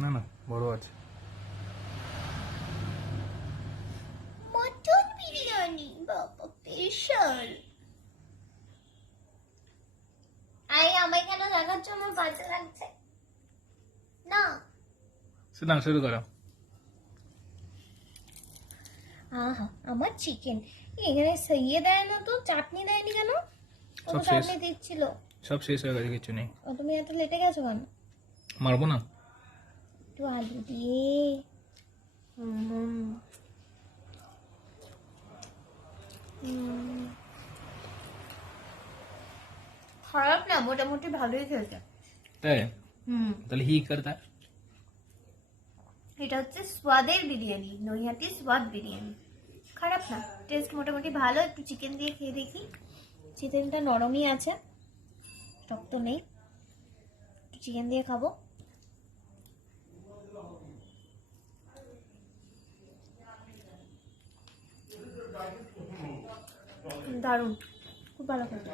না না বড় আছে। মটন বিরিয়ানি বাবা স্পেশাল। আই আমায় কেন দেখাচ্ছ? আমার বাজে লাগছে। না। সুতরাং শুরু করো। আহা আমার চিকেন এখানে সইয়ে দেয় না তো চাটনি দেয়নি কেন। চাটনি দিচ্ছিল। সব শেষ হয়ে গেছে কিছু নেই। তুমি এত লেটে গেছো কেন? মারবো না? একটু আলু দিয়ে হুম। হুম। খারাপ না মোটামুটি ভালোই খেয়েছে। তাই? তাহলে হি করতা এটা হচ্ছে স্বাদের বিরিয়ানি নৈহাটি স্বাদ বিরিয়ানি। খারাপ না টেস্ট মোটামুটি ভালো একটু চিকেন দিয়ে খেয়ে দেখি। চিকেনটা নরমই আছে শক্ত নেই। একটু চিকেন দিয়ে খাব। দারুণ। খুব ভালো খেতে